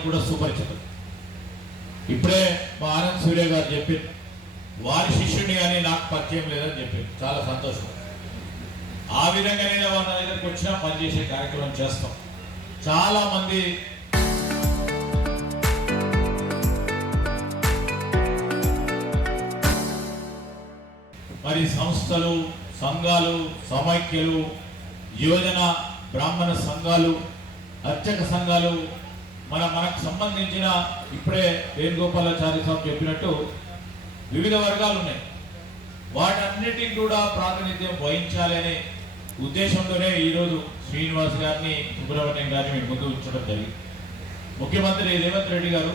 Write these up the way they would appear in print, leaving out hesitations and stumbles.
కూడా సుపరిచితం. ఇప్పుడే మా ఆనంద్ సూర్య గారు చెప్పారు, వారి శిష్యుని కానీ నాకు పరిచయం లేదని చెప్పారు. చాలా సంతోషం. ఆ విధంగానే వాళ్ళ దగ్గరికి వచ్చినా పనిచేసే కార్యక్రమం చేస్తాం. చాలా మంది మరి సంస్థలు, సంఘాలు, సమైక్యలు, యువజన బ్రాహ్మణ సంఘాలు, అర్చక సంఘాలు, మనకు సంబంధించిన ఇప్పుడే వేణుగోపాలాచారి సాబ్ చెప్పినట్టు వివిధ వర్గాలు ఉన్నాయి. వాటన్నిటికీ కూడా ప్రాతినిధ్యం వహించాలి అనే ఉద్దేశంతోనే ఈరోజు శ్రీనివాస్ గారిని, సుబ్రహ్మణ్యం గారిని మేము ముందు ఉంచడం జరిగింది. ముఖ్యమంత్రి రేవంత్ రెడ్డి గారు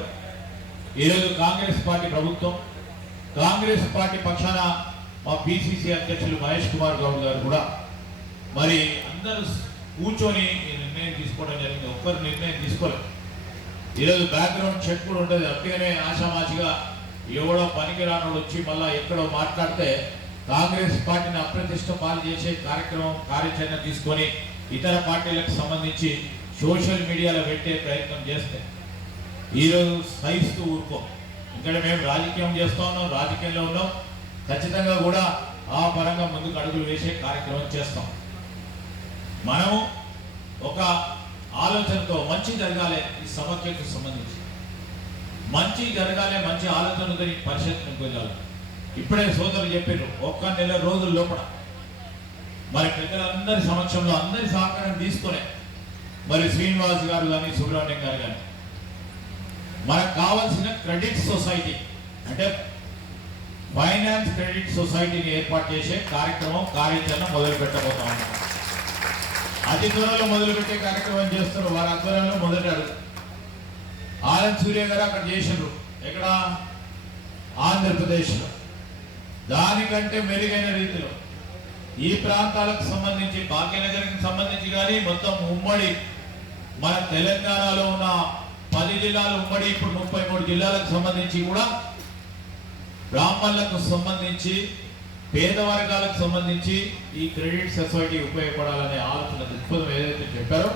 ఈరోజు కాంగ్రెస్ పార్టీ ప్రభుత్వం, కాంగ్రెస్ పార్టీ పక్షాన మా పిసిసి అధ్యక్షులు మహేష్ కుమార్ గౌడ్ గారు కూడా మరి అందరూ కూర్చొని నిర్ణయం తీసుకోవడం జరిగింది. ఒక్కరు నిర్ణయం తీసుకోలేదు. ఈరోజు బ్యాక్గ్రౌండ్ చెక్ కూడా ఉంటుంది. అందుకనే ఆషామాషిగా ఎవడో పనికిరానోడు వచ్చి మళ్ళీ ఎక్కడో మాట్లాడితే కాంగ్రెస్ పార్టీని అప్రతిష్ట పాలు చేసే కార్యాచరణ తీసుకొని ఇతర పార్టీలకు సంబంధించి సోషల్ మీడియాలో పెట్టే ప్రయత్నం చేస్తే ఈరోజు సహిస్తూ ఊరుకో. ఇక్కడ మేము రాజకీయం చేస్తూ ఉన్నాం, రాజకీయంలో ఉన్నాం. ఖచ్చితంగా కూడా ఆ పరంగా ముందుకు అడుగులు వేసే కార్యక్రమం చేస్తాం. మనము ఒక ఆలోచనతో మంచి జరగాలి, ఈ సమస్యకు సంబంధించి మంచి జరగాలి, మంచి ఆలోచనతో పరిషత్తుకు వెళ్ళాలి. ఇప్పుడే సోదరులు చెప్పారు, ఒక్క నెల రోజుల లోపల మరి పెద్దలందరి సమక్షంలో అందరి సహకారం తీసుకునే మరి శ్రీనివాస్ గారు కానీ, సుబ్రహ్మణ్యం గారు కానీ మనకు కావాల్సిన క్రెడిట్ సొసైటీ అంటే ఫైనాన్స్ క్రెడిట్ సొసైటీని ఏర్పాటు చేసే కార్యాచరణ మొదలు పెట్టబోతా ఉన్నాం. అతి త్వరలో మొదలుపెట్టే కార్యక్రమం చేస్తున్నారు. వారి ఆధ్వర్యంలో మొదటి అడుగు ఆనంద్ సూర్య గారు అక్కడ చేసినారు. ఎక్కడ? ఆంధ్రప్రదేశ్లో. దానికంటే మెరుగైన రీతిలో ఈ ప్రాంతాలకు సంబంధించి, భాగ్యనగర్కి సంబంధించి కానీ మొత్తం ఉమ్మడి మన తెలంగాణలో ఉన్న 10 జిల్లాలు ఉమ్మడి, ఇప్పుడు 33 జిల్లాలకు సంబంధించి కూడా బ్రాహ్మణులకు సంబంధించి, పేద వర్గాలకు సంబంధించి ఈ క్రెడిట్ సొసైటీ ఉపయోగపడాలనే ఆలోచన దృక్పథం ఏదైతే చెప్పారో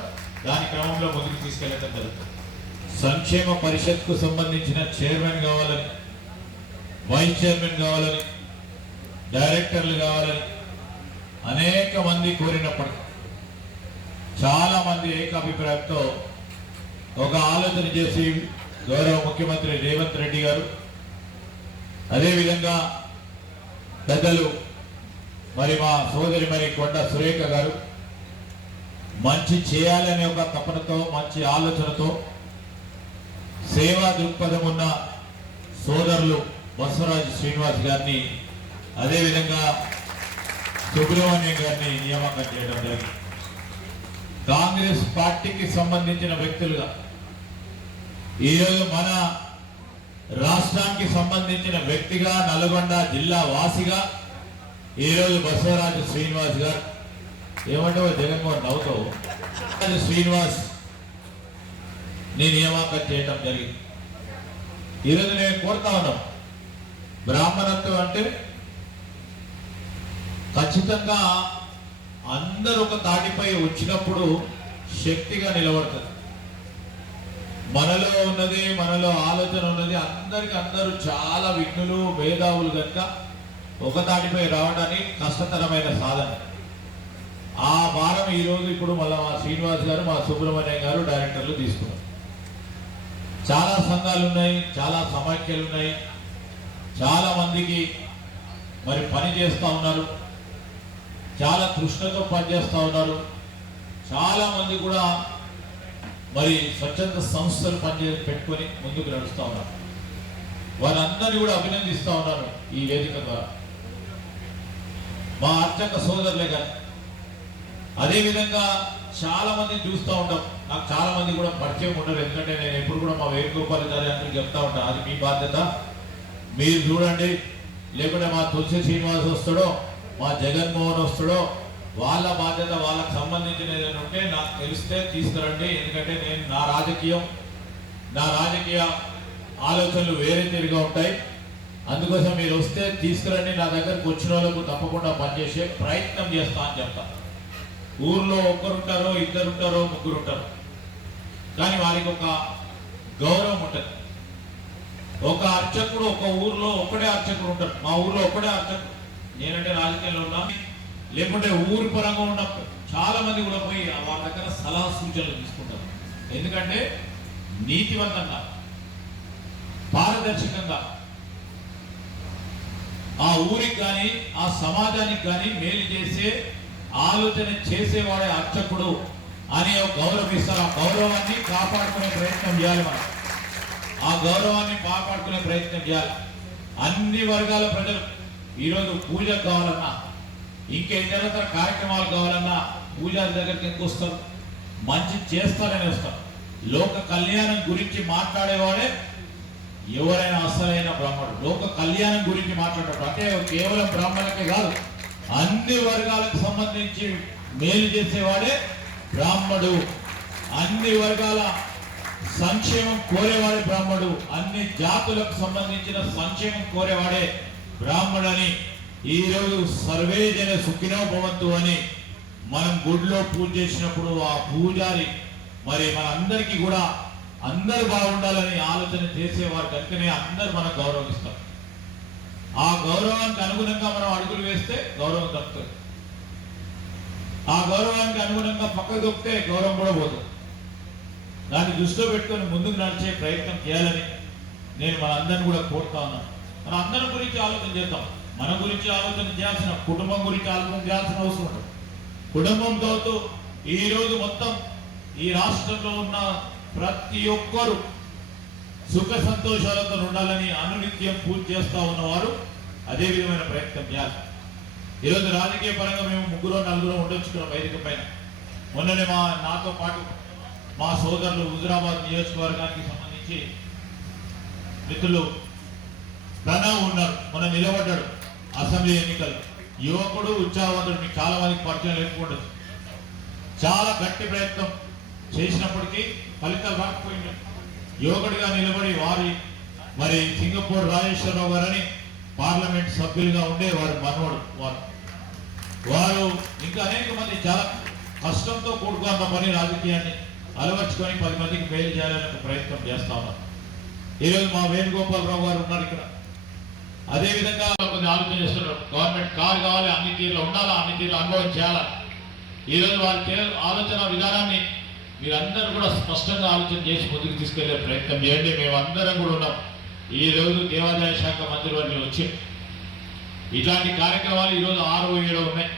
దాని క్రమంలో ముందుకు తీసుకెళ్ళడం జరుగుతుంది. సంక్షేమ పరిషత్కు సంబంధించిన చైర్మన్ కావాలని, వైస్ చైర్మన్ కావాలని, డైరెక్టర్లు కావాలని అనేక మంది కోరినప్పటికీ చాలా మంది ఏకాభిప్రాయంతో ఒక ఆలోచన చేసి గౌరవ ముఖ్యమంత్రి రేవంత్ రెడ్డి గారు, అదేవిధంగా పెద్దలు మరి మా సోదరి మరి కొండ సురేఖ గారు మంచి చేయాలనే ఒక తపనతో, మంచి ఆలోచనతో, సేవా దృక్పథం ఉన్న సోదరులు బసవరాజు శ్రీనివాస్ గారిని, అదేవిధంగా సుబ్రహ్మణ్యం గారిని నియామకం చేయడం జరిగింది. కాంగ్రెస్ పార్టీకి సంబంధించిన వ్యక్తులుగా ఈరోజు మన రాష్ట్రానికి సంబంధించిన వ్యక్తిగా, నల్గొండ జిల్లా వాసిగా ఈరోజు బసవరాజు శ్రీనివాస్ గారు, ఏమంటావో జగన్మోహన్ నవ్వుతావు, శ్రీనివాస్ ని నియామకం చేయడం జరిగింది. ఈరోజు నేను కోరుతా ఉన్నాం, బ్రాహ్మణత్వం అంటే ఖచ్చితంగా అందరూ ఒక తాటిపై వచ్చినప్పుడు శక్తిగా నిలబడుతుంది. మనలో ఉన్నది, మనలో ఆలోచన ఉన్నది, అందరూ చాలా విఘ్నులు, మేధావులు కనుక ఒక తాటిపై రావడానికి కష్టతరమైన సాధన. ఆ భారం ఈరోజు ఇప్పుడు మళ్ళీ మా శ్రీనివాస్ గారు, మా సుబ్రహ్మణ్యం గారు డైరెక్టర్లు తీసుకున్నారు. చాలా సంఘాలు ఉన్నాయి, చాలా సమైక్యలు ఉన్నాయి, చాలా మందికి మరి పని చేస్తూ ఉన్నారు, చాలా తృష్ణతో పనిచేస్తూ ఉన్నారు. చాలా మంది కూడా మరి స్వచ్ఛంద సంస్థలు పెట్టుకొని ముందుకు నడుస్తూ ఉన్నారు. వారందరినీ కూడా అభినందిస్తూ ఉన్నాను ఈ వేదిక ద్వారా. మా అర్చక సోదరులే కానీ, అదేవిధంగా చాలా మందిని చూస్తూ ఉంటాం. నాకు చాలా మంది కూడా పరిచయం ఉండరు, ఎందుకంటే నేను ఎప్పుడు కూడా మా వేణుగోపాలాచారి అందరికి చెప్తా ఉంటాను, అది మీ బాధ్యత, మీరు చూడండి. లేకుంటే మా తులసి శ్రీనివాస్ వస్తాడో, మా జగన్మోహన్ వస్తాడో, వాళ్ళ బాధ్యత, వాళ్ళకి సంబంధించిన ఏదైనా ఉంటే నాకు తెలిస్తే తీసుకురండి. ఎందుకంటే నేను నా రాజకీయ ఆలోచనలు వేరే తీరుగా ఉంటాయి. అందుకోసం మీరు వస్తే తీసుకురండి, నా దగ్గరకు వచ్చిన వాళ్ళకు తప్పకుండా పనిచేసే ప్రయత్నం చేస్తా అని చెప్తా. ఊర్లో ఒక్కరుంటారో, ఇద్దరుంటారో, ముగ్గురుంటారు, కానీ వారికి ఒక గౌరవం ఉంటుంది. ఒక అర్చకుడు ఒక ఊర్లో ఒక్కడే అర్చకుడు ఉంటాడు. మా ఊర్లో ఒక్కడే అర్చకుడు. నేనంటే రాజకీయాల్లో ఉన్నా, లేకుంటే ఊరి పరంగా ఉన్న చాలా మంది కూడా పోయి వాళ్ళ దగ్గర సలహా సూచనలు తీసుకుంటారు. ఎందుకంటే నీతివంతంగా, పారదర్శకంగా ఆ ఊరికి కానీ ఆ సమాజానికి కానీ మేలు చేసే ఆలోచన చేసేవాడే అర్చకుడు అని గౌరవిస్తారు. ఆ గౌరవాన్ని కాపాడుకునే ప్రయత్నం చేయాలి. మనం ఆ గౌరవాన్ని కాపాడుకునే ప్రయత్నం చేయాలి. అన్ని వర్గాల ప్రజలు ఈరోజు పూజకు కావాలన్నా, ఇంకా ఇతరతర కార్యక్రమాలు కావాలన్నా పూజారి దగ్గరికి ఎందుకు వస్తారు? మంచి చేస్తారని వస్తారు. లోక కళ్యాణం గురించి మాట్లాడేవాడే ఎవరైనా అసలైన బ్రాహ్మణుడు. లోక కళ్యాణం గురించి మాట్లాడటం అంటే కేవలం బ్రాహ్మణులకే కాదు, అన్ని వర్గాలకు సంబంధించి మేలు చేసేవాడే బ్రాహ్మడు. అన్ని వర్గాల సంక్షేమం కోరేవాడే బ్రాహ్మడు. అన్ని జాతులకు సంబంధించిన సంక్షేమం కోరేవాడే బ్రాహ్మడని ఈరోజు సర్వే జన సుఖినో భవంతు అని మనం గుడిలో పూజ చేసినప్పుడు ఆ పూజారి మరి మనందరికీ కూడా అందరూ బాగుండాలని ఆలోచన చేసేవారు కనుకనే అందరూ మనం గౌరవిస్తాం. ఆ గౌరవానికి అనుగుణంగా మనం అడుగులు వేస్తే గౌరవం దక్కుతుంది. ఆ గౌరవానికి అనుగుణంగా పక్కకు దొక్కితే గౌరవం కూడా పోతుంది. దాన్ని దృష్టిలో పెట్టుకొని ముందుకు నడిచే ప్రయత్నం చేయాలని నేను మనందరిని కూడా కోరుతా ఉన్నాను. మన అందరి గురించి ఆలోచన చేద్దాం. మన గురించి ఆలోచన చేయాల్సిన, కుటుంబం గురించి ఆలోచన చేయాల్సిన అవసరం ఉంటుంది. కుటుంబంతో ఈరోజు మొత్తం ఈ రాష్ట్రంలో ఉన్న ప్రతి ఒక్కరు సుఖ సంతోషాలతో ఉండాలని అనునిత్యం పూజ చేస్తూ ఉన్నవారు అదే విధమైన ప్రయత్నం చేయాలి. ఈరోజు రాజకీయ పరంగా మేము 3-4 ఉండొచ్చుకున్నాం వేదిక పైన. మొన్ననే నాతో పాటు మా సోదరులు హుజురాబాద్ నియోజకవర్గానికి సంబంధించి మిత్రులు ప్రణవ్ ఉన్నారు. మొన్న నిలబడ్డాడు అసెంబ్లీ ఎన్నికలు. యువకుడు, ఉత్సాహవంతుడు, మీకు చాలా మందికి పరిచయం లేకపోవచ్చు. చాలా గట్టి ప్రయత్నం చేసినప్పటికీ ఫలితాలు రాకపోయింది. యువకుడిగా నిలబడి మరి సింగపూర్ రాజేశ్వరరావు గారని పార్లమెంట్ సభ్యులుగా ఉండే వారు మనవడు. వారు ఇంకా అనేక మంది చాలా కష్టంతో కూడుకున్న పని రాజకీయాన్ని అలవర్చుకొని 10 మందికి మేలు చేయాలని ప్రయత్నం చేస్తా ఉన్నారు. ఈరోజు మా వేణుగోపాలరావు గారు ఉన్నారు ఇక్కడ. అదేవిధంగా కొన్ని ఆలోచన చేస్తున్నారు. గవర్నమెంట్ కారు కావాలి, అన్ని తీరులో ఉండాలా, అన్ని తీరులో అనుభవం చేయాలా. ఈరోజు వారి ఆలోచన విధానాన్ని మీరందరూ కూడా స్పష్టంగా ఆలోచన చేసి ముందుకు తీసుకెళ్లే ప్రయత్నం చేయండి. మేమందరం కూడా ఉన్నాం. ఈ రోజు దేవాదాయ శాఖ మంత్రి వారిని వచ్చి ఇట్లాంటి కార్యక్రమాలు ఈరోజు 6-7 ఉన్నాయి.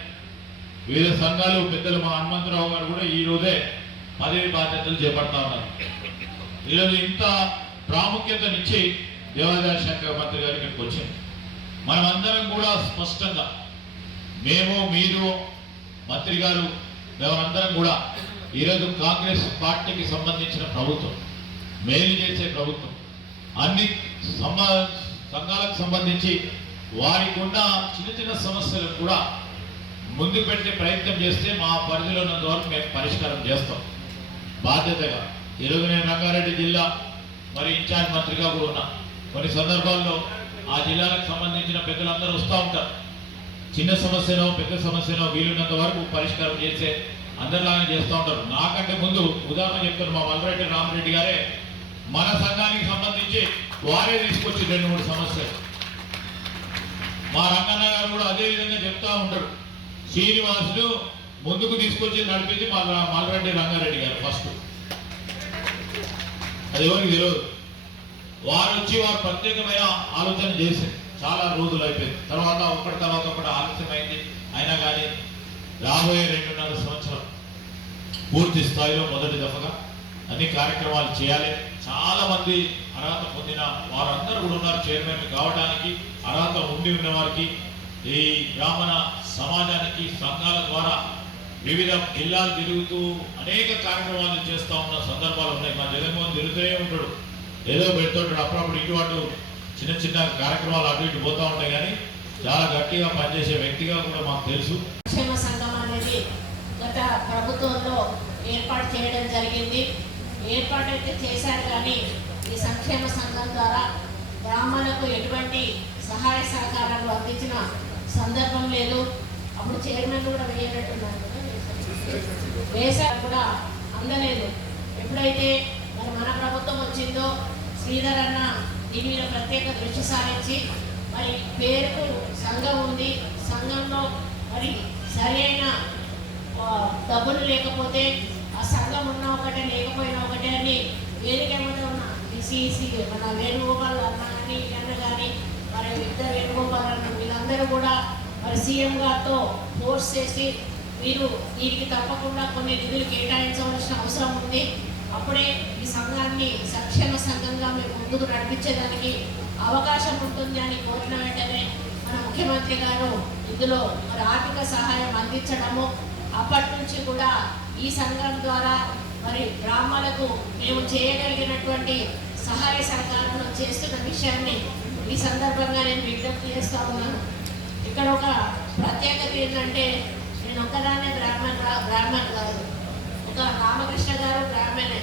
వివిధ సంఘాలు పెద్దలు మా హనుమంతరావు గారు కూడా ఈ రోజే పదవి బాధ్యతలు చేపడతా ఉన్నారు. ఈరోజు ఇంత ప్రాముఖ్యతనిచ్చి దేవాదాయ శాఖ మంత్రి గారు ఇక్కడికి వచ్చింది. మనమందరం కూడా స్పష్టంగా మేము, మీరు, మంత్రి గారు, మేమందరం కూడా ఈరోజు కాంగ్రెస్ పార్టీకి సంబంధించిన ప్రభుత్వం, మేలు చేసే ప్రభుత్వం, అన్ని సంఘాలకు సంబంధించి వారికి ఉన్న చిన్న సమస్యలను కూడా ముందు పెట్టే ప్రయత్నం చేస్తే మా పరిధిలో ఉన్నంత వరకు మేము పరిష్కారం చేస్తాం బాధ్యతగా. ఈరోజు నేను రంగారెడ్డి జిల్లా మరి ఇన్ఛార్జ్ మంత్రిగా కూడా ఉన్నా. కొన్ని సందర్భాల్లో ఆ జిల్లాలకు సంబంధించిన పెద్దలందరూ వస్తూ ఉంటారు. చిన్న సమస్యనో పెద్ద సమస్యనో వీలున్నంత వరకు పరిష్కారం చేసే అందరిలాగా చేస్తూ ఉంటారు. నాకంటే ముందు ఉదాహరణ చెప్తారు, మా మల్రెడ్డి రామరెడ్డి గారే మన సంఘానికి సంబంధించి వారే తీసుకొచ్చి 2-3 సమస్యలు. మా రంగన్న గారు కూడా అదే విధంగా చెప్తా ఉంటాడు. శ్రీనివాసుడు ముందుకు తీసుకొచ్చి నడిపించి మల్రెడ్డి రంగారెడ్డి గారు ఫస్ట్. అది ఎవరికి తెలియదు. వారు వచ్చి వారు ప్రత్యేకమైన ఆలోచన చేసి చాలా రోజులు అయిపోయింది. తర్వాత ఒకటి ఆలస్యమైంది. అయినా కానీ రాబోయే 2.5 సంవత్సరం పూర్తి స్థాయిలో మొదటి దఫగా అన్ని కార్యక్రమాలు చేయాలి. చాలా మంది అర్హత పొందిన వారందరూ కూడా ఉన్నారు. చైర్మన్ కావడానికి అర్హత ఉండి ఉన్న వారికి ఈ బ్రాహ్మణ సమాజానికి సంఘాల ద్వారా వివిధ జిల్లాలు తిరుగుతూ అనేక కార్యక్రమాలు చేస్తూ ఉన్న సందర్భాలు ఉన్నాయి. మా జగన్మోహన్ తిరుగుతూనే ఉంటాడు, ఏదో పెడుతుంటాడు. అప్పుడప్పుడు ఇటువంటి చిన్న కార్యక్రమాలు అటు ఇటు పోతూ ఉంటాయి. కానీ చాలా గట్టిగా పనిచేసే వ్యక్తిగా కూడా మాకు తెలుసు. సంక్షేమ సంఘం అనేది గత ప్రభుత్వంలో ఏర్పాటు చేయడం జరిగింది. ఏర్పాటైతే చేశారు, కానీ ఈ సంక్షేమ సంఘం ద్వారా బ్రాహ్మణులకు ఎటువంటి సహాయ సహకారాలు అందించిన సందర్భం లేదు. అప్పుడు చైర్మన్ కూడా వేయనట్టున్నారు, వేసారు కూడా అందలేదు. ఎప్పుడైతే మరి మన ప్రభుత్వం వచ్చిందో శ్రీధర్ అన్న దీని మీద ప్రత్యేక దృష్టి సారించి మరి పేరుకు సంఘం ఉంది, సంఘంలో మరి సరైన డబ్బులు లేకపోతే ఆ సంఘం ఉన్న ఒకటే లేకపోయినా ఒకటే అని వేదిక మీద ఉన్న సిసి మన వేణుగోపాల్ అన్న కానీ అన్న కానీ మరి ఇద్దరు వేణుగోపాల్ అన్న వీళ్ళందరూ కూడా మరి సీఎం గారితో ఫోర్స్ చేసి మీరు దీనికి తప్పకుండా కొన్ని నిధులు కేటాయించవలసిన అవసరం ఉంది, అప్పుడే ఈ సంఘాన్ని సంక్షేమ సంఘంగా మేము ముందుకు నడిపించేదానికి అవకాశం ఉంటుంది అని కోరిన వెంటనే మన ముఖ్యమంత్రి గారు ఇందులో మరి ఆర్థిక సహాయం అందించడము, అప్పటి నుంచి కూడా ఈ సంఘం ద్వారా మరి బ్రాహ్మణులకు మేము చేయగలిగినటువంటి సహాయ సహకారాలను చేస్తున్న విషయాన్ని ఈ సందర్భంగా నేను విజ్ఞప్తి చేస్తూ ఉన్నాను. ఇక్కడ ఒక ప్రత్యేకత ఏంటంటే నేను ఒక్కదాన్నే బ్రాహ్మణ్ కాదు, ఒక రామకృష్ణ గారు బ్రాహ్మణే,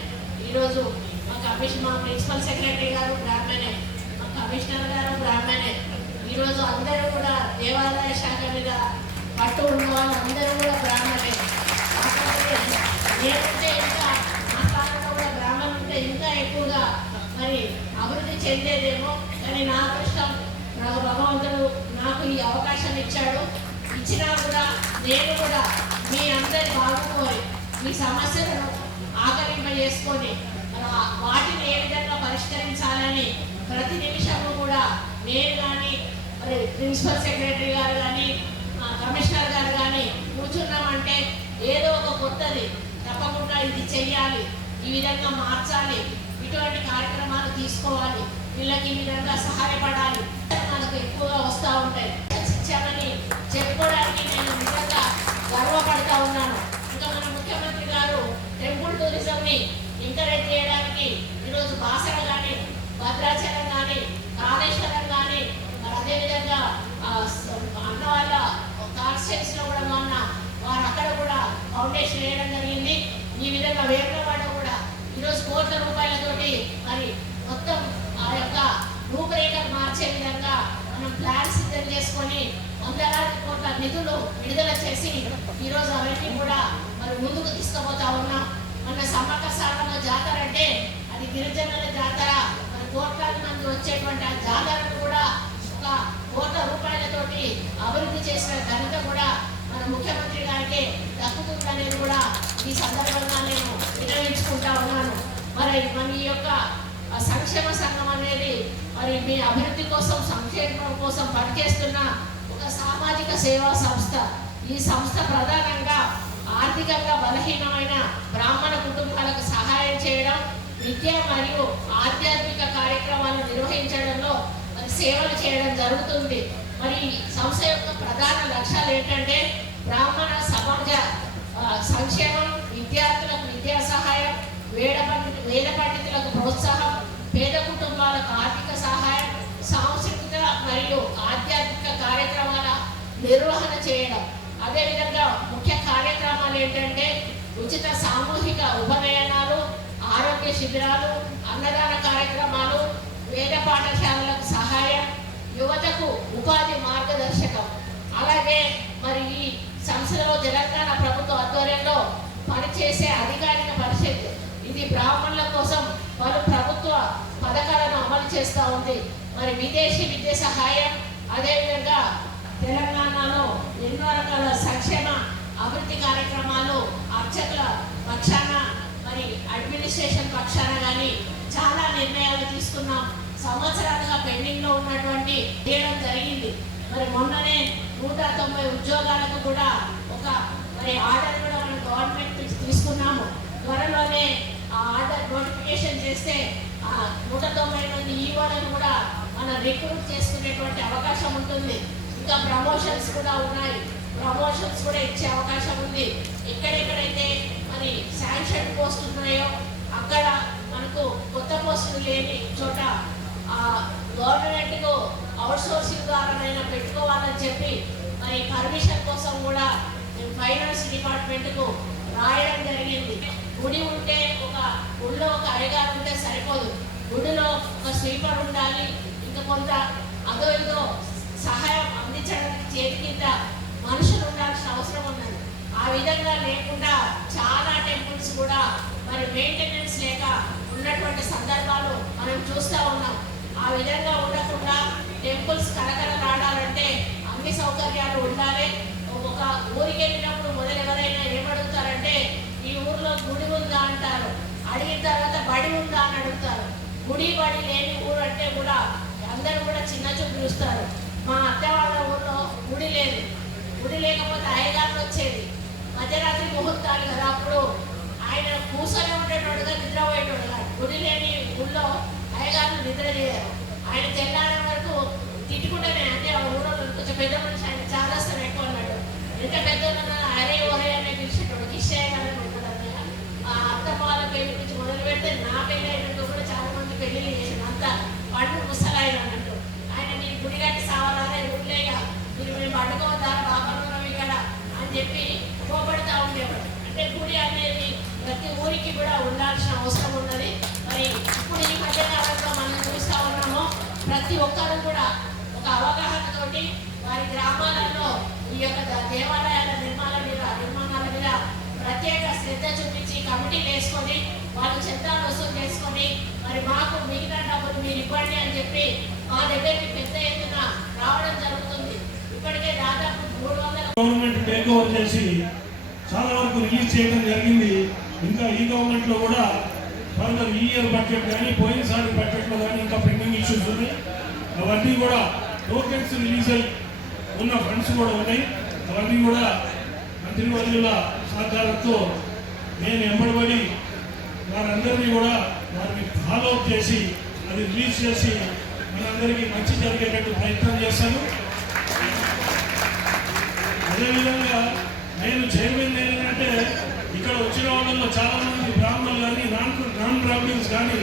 ఈరోజు మా ప్రిన్సిపల్ సెక్రటరీ గారు బ్రాహ్మణే, మా కమిషనర్ గారు బ్రాహ్మణే, ఈరోజు అందరూ కూడా దేవాదాయ శాఖ మీద పట్టు ఉన్న వాళ్ళు అందరూ కూడా బ్రాహ్మణే. నేనంటే ఇంకా మా స్థానంలో కూడా బ్రాహ్మణులు ఉంటే ఇంకా ఎక్కువగా మరి అభివృద్ధి చెందేదేమో, కానీ నా అదృష్టం నాకు భగవంతుడు నాకు ఈ అవకాశం ఇచ్చాడు. ఇచ్చినా కూడా నేను కూడా మీ అందరి బాగుకోరి మీ సమస్యలను ఆకలింపజేసుకొని వాటిని ఏ విధంగా పరిష్కరించాలని ప్రతి నిమిషము కూడా నేను కానీ మరి ప్రిన్సిపల్ సెక్రటరీ గారు కానీ కమిషనర్ గారు కానీ కూర్చున్నామంటే ఏదో ఒక కొత్తది తప్పకుండా ఇది చెయ్యాలి, ఈ విధంగా మార్చాలి, ఇటువంటి కార్యక్రమాలు తీసుకోవాలి, వీళ్ళకి ఈ విధంగా సహాయపడాలి మనకు ఎక్కువగా వస్తూ ఉంటాయి. ఇచ్చామని చెప్పుకోవడానికి నేను నిజంగా గర్వపడతా ఉన్నాను. ఇంకా మన ముఖ్యమంత్రి గారు టెంపుల్ టూరిజంని ఎంకరేజ్ చేయడానికి ఈరోజు బాసర కానీ భద్రాచలం కానీ కాళేశ్వరం కానీ మరి అదేవిధంగా అన్న వాళ్ళ కాన్స్టిట్యూన్సీలో కూడా మొన్న వారు అక్కడ కూడా ఫౌండేషన్ వేయడం జరిగింది. ఈ విధంగా వేములవాడ కూడా ఈరోజు కోట్ల రూపాయలతోటి మరి మొత్తం ఆ యొక్క రూపురేఖలు మార్చే విధంగా మనం ప్లాన్ సిద్ధం చేసుకొని వందలాది కోట్ల నిధులు విడుదల చేసి ఈరోజు అవన్నీ కూడా మరి ముందుకు తీసుకుపోతా ఉన్నాం. మన సమ్మక్క సారమ్మ జాతర అంటే అది గిరిజనుల జాతర, మరి కోట్లాది మంది వచ్చేటువంటి ఆ జాతరను కూడా ఒక కోట్ల రూపాయలతోటి అభివృద్ధి చేసిన ఘనత కూడా మన ముఖ్యమంత్రి గారికి దక్కుతుందనేది కూడా ఈ సందర్భంగా నేను వినవించుకుంటా ఉన్నాను. మరి మన ఈ యొక్క సంక్షేమ సంఘం అనేది మరి మీ అభివృద్ధి కోసం సంక్షేమం కోసం పనిచేస్తున్న ఒక సామాజిక సేవా సంస్థ. ఈ సంస్థ ప్రధానంగా ఆర్థికంగా బలహీనమైన బ్రాహ్మణ కుటుంబాలకు సహాయం చేయడం, విద్య మరియు ఆధ్యాత్మిక కార్యక్రమాలను నిర్వహించడంలో మరి సేవలు చేయడం జరుగుతుంది. మరి సంస్థ యొక్క ప్రధాన లక్ష్యాలు ఏంటంటే బ్రాహ్మణ సమాజ సంక్షేమం, విద్యార్థులకు విద్యా సహాయం, వేద పండితులకు ప్రోత్సాహం, పేద కుటుంబాలకు ఆర్థిక సహాయం, సాంస్కృతిక మరియు ఆధ్యాత్మిక కార్యక్రమాల నిర్వహణ చేయడం. అదేవిధంగా ముఖ్య కార్యక్రమాలు ఏంటంటే ఉచిత సామూహిక ఉపనయనాలు, ఆరోగ్య శిబిరాలు, అన్నదాన కార్యక్రమాలు, వేద పాఠశాలలకు సహాయం, యువతకు ఉపాధి మార్గదర్శకం. అలాగే మరి ఈ సంస్థలో తెలంగాణ ప్రభుత్వ ఆధ్వర్యంలో పనిచేసే అధికారిక పరిషత్ ఇది బ్రాహ్మణుల కోసం పలు ప్రభుత్వ పథకాలను అమలు చేస్తూ ఉంది. మరి విదేశీ విద్య సహాయం, అదేవిధంగా తెలంగాణలో ఎన్నో రకాల సంక్షేమ అభివృద్ధి కార్యక్రమాలు అర్చకుల పక్షాన మరి అడ్మినిస్ట్రేషన్ పక్షాన కానీ చాలా నిర్ణయాలు తీసుకున్నాం. సంవత్సరాలుగా పెండింగ్లో ఉన్నటువంటి చేయడం జరిగింది. మరి మొన్ననే 190 ఉద్యోగాలకు కూడా ఒక మరి ఆర్డర్ కూడా మనం గవర్నమెంట్ తీసుకున్నాము. త్వరలోనే ఆ ఆర్డర్ నోటిఫికేషన్ చేస్తే 190 మంది ఈవోలను కూడా మనం రిక్రూట్ చేసుకునేటువంటి అవకాశం ఉంటుంది. ఇంకా ప్రమోషన్స్ కూడా ఉన్నాయి, ప్రమోషన్స్ కూడా ఇచ్చే అవకాశం ఉంది. ఎక్కడెక్కడైతే మరి శాంక్షన్ పోస్టులు ఉన్నాయో అక్కడ మనకు కొత్త పోస్టులు లేని చోట గవర్నమెంట్కు అవుట్సోర్సింగ్ ద్వారానైనా పెట్టుకోవాలని చెప్పి మరి పర్మిషన్ కోసం కూడా ఫైనాన్స్ డిపార్ట్మెంట్కు రాయడం జరిగింది. గుడి ఉంటే ఒక గుడిలో ఒక అయ్యగారు ఉంటే సరిపోదు, గుడిలో ఒక స్వీపర్ ఉండాలి, ఇంకా కొంత అదో ఇదో సహాయం అందించడానికి చేతి కింద మనుషులు ఉండాల్సిన అవసరం ఉన్నది. ఆ విధంగా లేకుండా చాలా టెంపుల్స్ కూడా మరి మెయింటెనెన్స్ లేక ఉన్నటువంటి సందర్భాలు మనం చూస్తూ ఉన్నాం. ఆ విధంగా ఉండకుండా టెంపుల్స్ కరకరలాడాలంటే అన్ని సౌకర్యాలు ఉండాలి. ఒక ఊరికి వెళ్ళినప్పుడు మొదలు ఎవరైనా ఏమడుగుతారంటే ఈ ఊర్లో గుడి ఉందా అంటారు. అడిగిన తర్వాత బడి ఉందా అని అడుగుతారు. గుడి బడి లేని ఊరు అంటే కూడా అందరూ కూడా చిన్న చూపు చూస్తారు. మా అత్త వాళ్ళ ఊర్లో గుడి లేదు. గుడి లేకపోతే అయ్యగారులు వచ్చేది. మధ్యరాత్రి ముహూర్తాలు కదా, అప్పుడు ఆయన కూర్చొని ఉండేటోడుగా నిద్రపోయేటోడు కాదు. గుడి లేని ఊళ్ళో అయ్యగారులు నిద్ర చేయరు. ఆయన తెల్లారే వరకు తిట్టుకుంటేనే, అంటే ఆ ఊళ్ళో కొంచెం పెద్ద మనిషి, ఆయన చాదస్తం ఎక్కువ అన్నాడు. ఎంత పెద్ద అరే ఒరే అనే పిలిచేటోడు. కిషయ్య గారు ఉంటాడు. ఆ అత్తమ్మ వాళ్ళ పెళ్లి నుంచి మొదలు పెడితే నా పెళ్లి అయినట్టు కూడా చాలా మంది పెళ్లిళ్ళు చేసింది. అంత పండు ముసలాయన అన్నట్టు. ఆయన నేను గుడి కట్టి సావాలనే ఊళ్ళేగా మీరు మేము అడుకోవద్దారా బాబా ఇక్కడ అని చెప్పి కోపడుతూ ఉండేవాడు. అంటే గుడి అనేది ప్రతి ఊరికి కూడా ఉండాల్సిన అవసరం ఉన్నది. మరి ఇప్పుడు ఈ మధ్యకాలంలో మనం చూస్తూ ఉన్నాము, ప్రతి ఒక్కరు కూడా ఒక అవగాహనతోటి వారి గ్రామాలలో ఈ యొక్క దేవాలయాల నిర్మాణాల మీద ప్రత్యేక శ్రద్ధ చూపించి కమిటీలు వేసుకొని వాళ్ళు చందాలు వసూలు చేసుకొని మరి మాకు మిగతా డబ్బులు మీరు ఇవ్వండి అని చెప్పి మా దగ్గరికి పెద్ద ఎత్తున రావడం జరుగుతుంది. ఇప్పటికే దాదాపు 300 గవర్నమెంట్ టేక్ ఓవర్ చేసి చాలా వరకు రిలీజ్ చేయడం జరిగింది. ఇంకా ఈ గవర్నమెంట్లో కూడా ఫర్దర్ ఈ ఇయర్ బడ్జెట్ కానీ పోయినసారి బడ్జెట్లో కానీ ఇంకా పెండింగ్ ఇష్యూస్ ఉన్నాయి. అవన్నీ కూడా టోకెన్స్ రిలీజ్ ఉన్న ఫండ్స్ కూడా ఉన్నాయి. అవన్నీ కూడా మంత్రివర్యుల సహకారంతో నేను ఎంబడబడి వారందరినీ కూడా వారిని ఫాలో అప్ చేసి అది రిలీజ్ చేసి మనందరికీ మంచి జరిగేటట్టు ప్రయత్నం చేశాను. అదేవిధంగా నేను చైర్మన్ ఏంటంటే ఇక్కడ వచ్చిన వాళ్ళలో చాలా మంది బ్రాహ్మణులు కానీ నాన్ బ్రాహ్మణ్స్ కానీ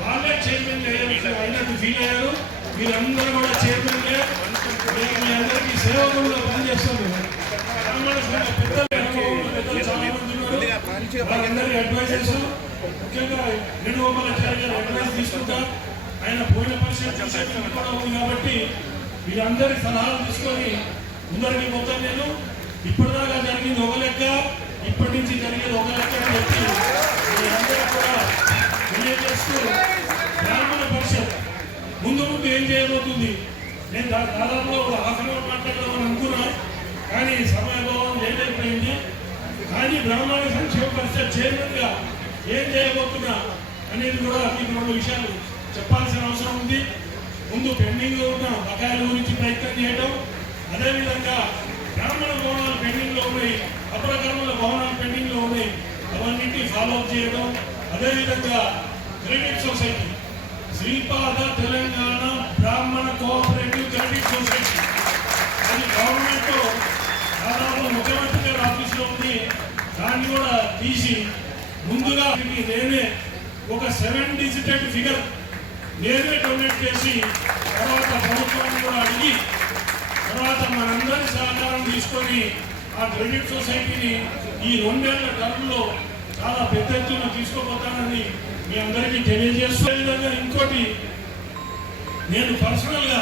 వాళ్ళే చైర్మన్ అయినట్టు ఫీల్ అయ్యారు. వీరందరూ కూడా చైర్మన్లే. మీ అందరికీ సేవకులుగా పనిచేస్తారు. బ్రాహ్మణ పెద్దలు చాలా మంది ఉన్నారు. వాళ్ళందరికీ అడ్వైజర్స్, ముఖ్యంగా వేణుగోపాలాచార్య గారు అడ్వైస్ తీసుకుంటారు. ఆయన పోయిన పరిస్థితి కూడా ఉంది కాబట్టి వీరందరి సలహాలు తీసుకొని ముందరికి మొత్తం నేను ఇప్పటిదాకా జరిగింది ఒక లెక్క, ఇప్పటి నుంచి జరిగేది ఒక లెక్క అని చెప్పి అందరూ కూడా తెలియజేస్తూ బ్రాహ్మణ పరిషత్ ముందు ఏం చేయబోతుంది. నేను దాదాపుగా ఒక హాఫ్ అన్ అవర్ మాట్లాడదామని అనుకున్నా, కానీ సమయభావం లేకపోయింది. కానీ బ్రాహ్మణ సంక్షేమ పరిషత్ చైర్మన్గా ఏం చేయబోతున్నా అనేది కూడా మీకు 2 విషయాలు చెప్పాల్సిన అవసరం ఉంది. ముందు పెండింగ్ ఉన్న బకాయిల గురించి ప్రయత్నం చేయడం, అదేవిధంగా బ్రాహ్మణ భవనాలు పెండింగ్లో ఉన్నాయి, అప్రకర్మల భవనాలు పెండింగ్లో ఉన్నాయి, అవన్నింటినీ ఫాలో అప్ చేయడం. అదేవిధంగా క్రెడిట్ సొసైటీ, శ్రీపాద తెలంగాణ బ్రాహ్మణ కోఆపరేటివ్ క్రెడిట్ సొసైటీ, అది గవర్నమెంట్ దాదాపు ముఖ్యమంత్రి గారి ఆఫీస్లో ఉంది. దాన్ని కూడా తీసి ముందుగా నేనే ఒక 7 డిజిటెడ్ ఫిగర్ నేనే డొనేట్ చేసి తర్వాత ప్రభుత్వాన్ని కూడా అడిగి తర్వాత మనందరి సహకారం తీసుకొని ఆ క్రెడిట్ సొసైటీని ఈ 2 ఏళ్ల టర్మ్లో చాలా పెద్ద ఎత్తున తీసుకోపోతానని మీ అందరికీ తెలియజేస్తూ, విధంగా ఇంకోటి నేను పర్సనల్గా